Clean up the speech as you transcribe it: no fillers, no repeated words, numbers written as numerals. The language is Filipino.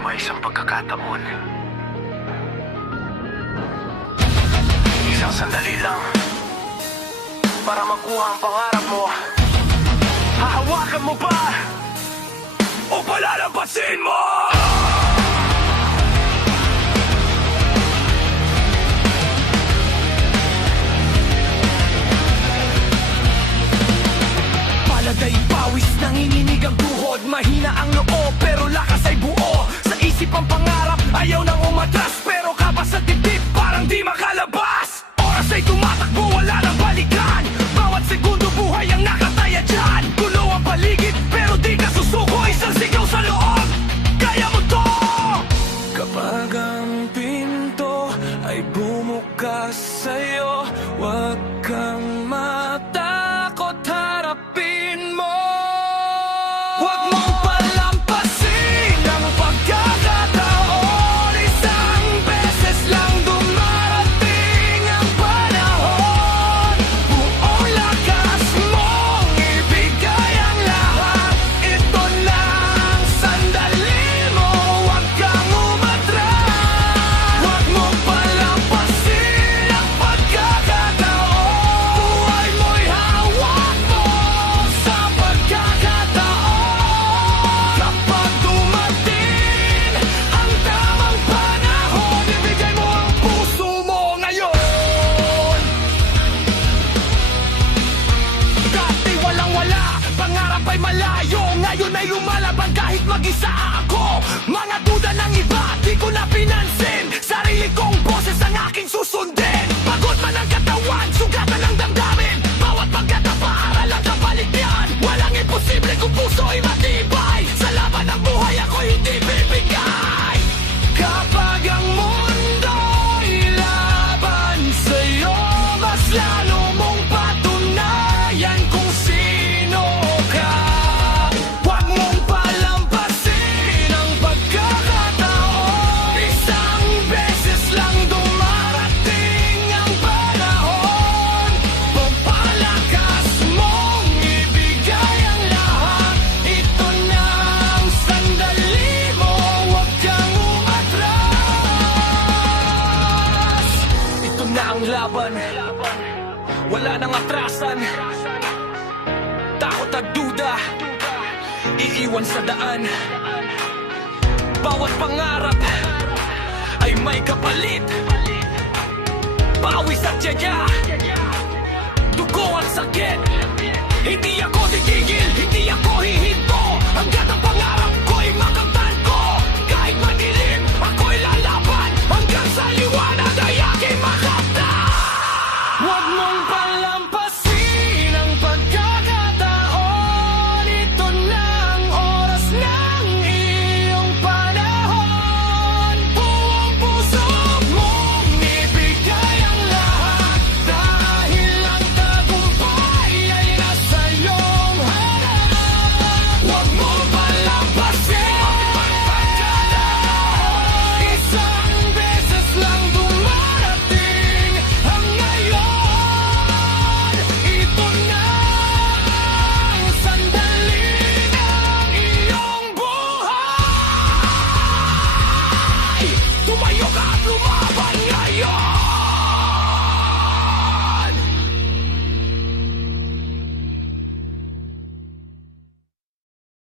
May isang pagkakataon. Isang sandali lang para makuha ang pangarap mo. Hahawakan mo ba o palalampasin mo? Palagay pawis, nanginginig ang tuhod. Mahina ang loob pero lakas ay buo. Sa isip ang pangarap, ayaw nang umatras. Pero kapas sa dibdib, parang di makalabas. Oras ay tumatakbo, wala nang balikan. Bawat segundo buhay ang nakataya dyan. Gulo ang paligid, pero di ka susuko. Isang sigaw sa loob, kaya mo to. Kapag ang pinto ay bumukas sa'yo, huwag kang matakot, harapin mo. Huwag mong palampasin ang pagkakataon. Isang beses lang dumarating ang panahon. Buong lakas mong ibigay ang lahat. Ito na ang sandali mo, huwag kang umatras. Huwag mong palampasin ang pagkakataon. Buhay mo'y hawak mo sa pagkakataon. Kapag dumating ang tamang panahon, ibigay mo ang puso mo ngayon. Dati walang-wala, pangarap ay malayo. Ngayon ay lumalaban kahit mag-isa ako. Mga duda ng iba, di ko na pinansin. Sarili kong boses ang aking susundin. Pagod man ang katawan, sugatan ang damdamin. Bawat pagkatapaaral ang kapalit niyan. Walang imposible kung puso ay matibay. Sa laban ng buhay ako'y hindi bibigay. Kapag ang mundo'y laban sa'yo, mas lalo mong patunayan kung sino ka. Huwag mong palampasin ang pagkakataon. Isang beses lang dumarating ang panahon. Pampalakas mong ibigay ang lahat. Ito na ang sandali mo, huwag kang umatras. Ito na ang laban, wala nang atrasan. Takot at duda, iiwan sa daan. Bawat pangarap ay may kapalit. Pawis at tiyaga, dugo at sakit. Hindi ako titigil, hindi ako hihinto hanggat ang